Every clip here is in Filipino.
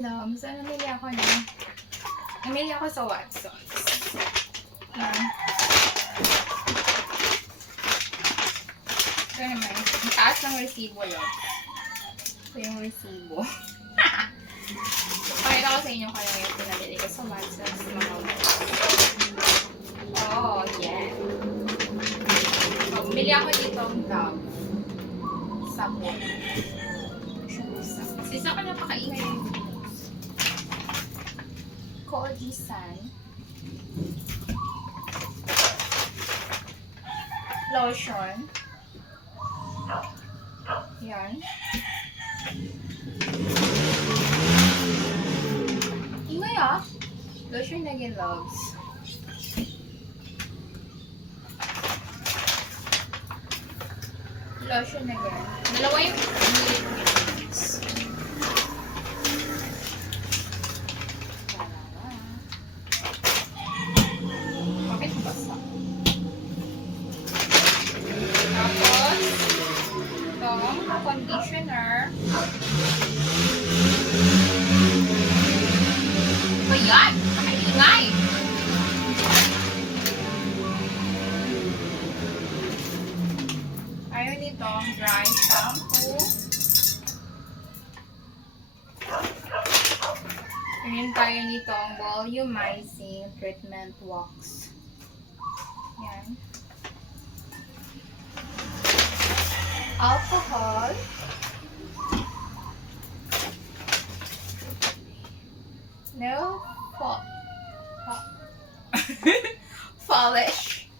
So, namili ako sa Watsons. Ito naman, ang taas ng resibo yun. Ito yung resibo. Pakita ko sa inyo kung ano yung pinabili ko sa Watsons. Oh, yeah. So, bumili ako dito ang Dove. Sabon. Sisa ko napakaingay yung Koji-san. Lotion. Yan. Ingay ah. Lotion na loves. Lotion na yan. Dalawa yung ingredients. Bakit basa? Tapos, itong conditioner. Ba yan? Nakaingay! Ayaw nitong dry shampoo. Ngayon tayo nitong volumizing treatment wax. Yan. Alcohol. No polish.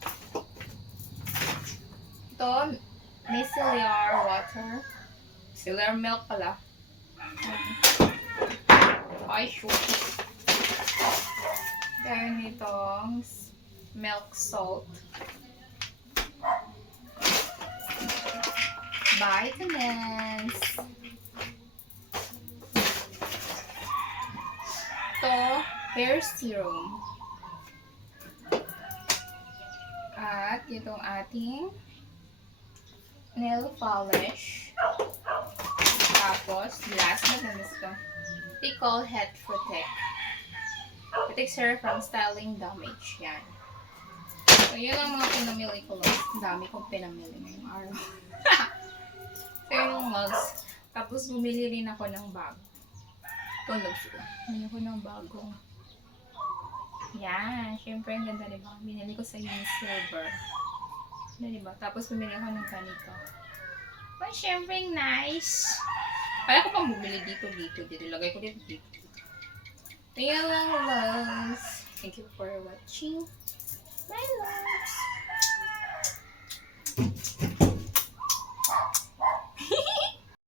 Ito, micellar water. Micellar milk pala. Ay, shoot. Dahil nitong milk salt. Vitamins. Ito, hair serum. At itong ating nail polish. Tapos, last na namis ko. Pickle Head Protect. Protects her from styling damage. Yan. So, yun ang mga pinamili ko lang. Dami kong pinamili ngayong araw. So, yung mugs. Tapos, bumili rin ako ng bag. Tulog sila. Bumili ko ng bago. Yan. Siyempre, ang ganda diba? Binili ko sa Unisilver. Diba? Tapos, bumili ako ng ganito. Well, siyempre, nice. Kaya ko pang bumili dito. Lagay ko dito. Kaya lang, loves. Thank you for watching. Bye, loves.